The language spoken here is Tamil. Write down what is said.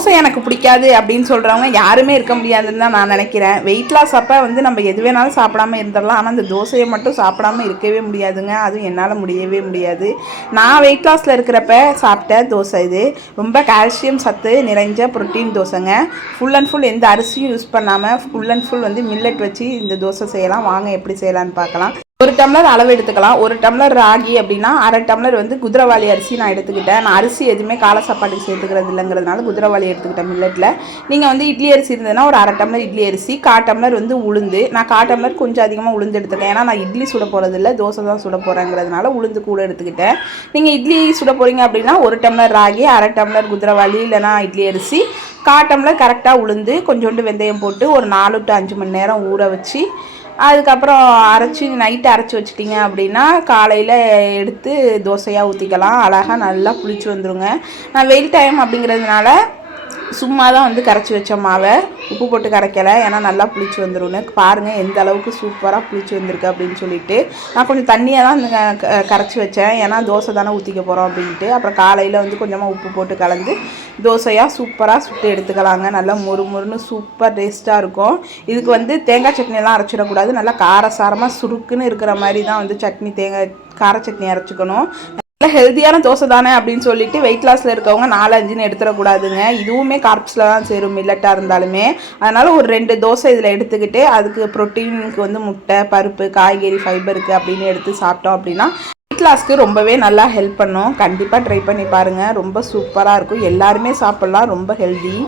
தோசை எனக்கு பிடிக்காது அப்படின்னு சொல்கிறவங்க யாருமே இருக்க முடியாதுன்னு தான் நான் நினைக்கிறேன். வெயிட் லாஸ் அப்போ வந்து நம்ம எது வேணாலும் சாப்பிடாம இருந்துடலாம், ஆனால் அந்த தோசையை மட்டும் சாப்பிடாம இருக்கவே முடியாதுங்க. அதுவும் என்னால் முடியவே முடியாது. நான் வெயிட் லாஸில் இருக்கிறப்ப சாப்பிட்ட தோசை இது. ரொம்ப கால்சியம் சத்து நிறைஞ்ச ப்ரோட்டீன் தோசைங்க. ஃபுல் அண்ட் ஃபுல் எந்த அரிசியும் யூஸ் பண்ணாமல் ஃபுல் அண்ட் ஃபுல் வந்து மில்லட் வச்சு இந்த தோசை செய்யலாம். வாங்க எப்படி செய்யலான்னு பார்க்கலாம். ஒரு டம்ளர் அளவு எடுத்துக்கலாம். ஒரு டம்ளர் ராகி அப்படின்னா அரை டம்ளர் வந்து குதிரைவாளி அரிசி நான் எடுத்துக்கிட்டேன். நான் அரிசி எதுவுமே காலை சாப்பாட்டுக்கு சேர்த்துக்கிறது இல்லைங்கிறதுனால குதிரைவாளி எடுத்துக்கிட்டேன் மில்லட்டில். நீங்கள் வந்து இட்லி அரிசி இருந்ததுன்னா ஒரு அரை டம்ளர் இட்லி அரிசி, 1/4 டம்ளர் வந்து உளுந்து. நான் 1/4 டம்ளர் கொஞ்சம் அதிகமாக உளுந்து எடுத்துக்கேன். ஏன்னா நான் இட்லி சுட போகிறது இல்லை, தோசை தான் சுட போகிறேங்கிறதுனால உளுந்து கூட எடுத்துக்கிட்டேன். நீங்கள் இட்லி சுட போகிறீங்க அப்படின்னா ஒரு டம்ளர் ராகி, அரை டம்ளர் குதிரைவாளி இல்லைனா இட்லி அரிசி, 1/4 டம்ளர் கரெக்டாக உளுந்து, கொஞ்சோண்டு வெந்தயம் போட்டு ஒரு 4 to 5 மணி நேரம் ஊற வச்சு அதுக்கப்புறம் நைட்டு அரைச்சி வச்சிட்டிங்க அப்படின்னா காலையில் எடுத்து தோசையாக ஊற்றிக்கலாம். அழகாக நல்லா புளிச்சு வந்துடுங்க. நான் வெயில் டைம் அப்படிங்கிறதுனால சும்மா தான் வந்து கரைச்சி வச்ச மாவை உப்பு போட்டு கரைக்கலை, ஏன்னா நல்லா புளிச்சு வந்துடும்னு. பாருங்கள் எந்த அளவுக்கு சூப்பராக புளிச்சு வந்திருக்கு அப்படின்னு சொல்லிட்டு. நான் கொஞ்சம் தண்ணியாக தான் கரைச்சி வச்சேன், ஏன்னா தோசை தானே ஊற்றிக்க போகிறோம் அப்படின்ட்டு. அப்புறம் காலையில் வந்து கொஞ்சமாக உப்பு போட்டு கலந்து தோசையாக சூப்பராக சுட்டு எடுத்துக்கலாங்க. நல்லா மொறுன்னு சூப்பர் டேஸ்ட்டாக இருக்கும். இதுக்கு வந்து தேங்காய் சட்னியெல்லாம் அரைச்சிடக்கூடாது. நல்லா காரசாரமாக சுருக்குன்னு இருக்கிற மாதிரி தான் வந்து கார சட்னி அரைச்சிக்கணும். நல்ல ஹெல்த்தியான தோசை தானே அப்படின்னு சொல்லிட்டு வெயிட் லாஸில் இருக்கவங்க 4-5ன்னு எடுத்துடக்கூடாதுங்க. இதுவுமே கார்ப்ஸில் தான் சேரும் மில்லட்டாக இருந்தாலுமே. அதனால் ஒரு 2 தோசை இதில் எடுத்துக்கிட்டு அதுக்கு ப்ரோட்டீனுக்கு வந்து முட்டை, பருப்பு, காய்கறி, ஃபைபருக்கு அப்படின்னு எடுத்து சாப்பிட்டோம் அப்படின்னா வெயிட் லாஸ்க்கு ரொம்பவே நல்லா ஹெல்ப் பண்ணும். கண்டிப்பாக ட்ரை பண்ணி பாருங்கள். ரொம்ப சூப்பராக இருக்கும். எல்லாருமே சாப்பிட்லாம். ரொம்ப ஹெல்தி.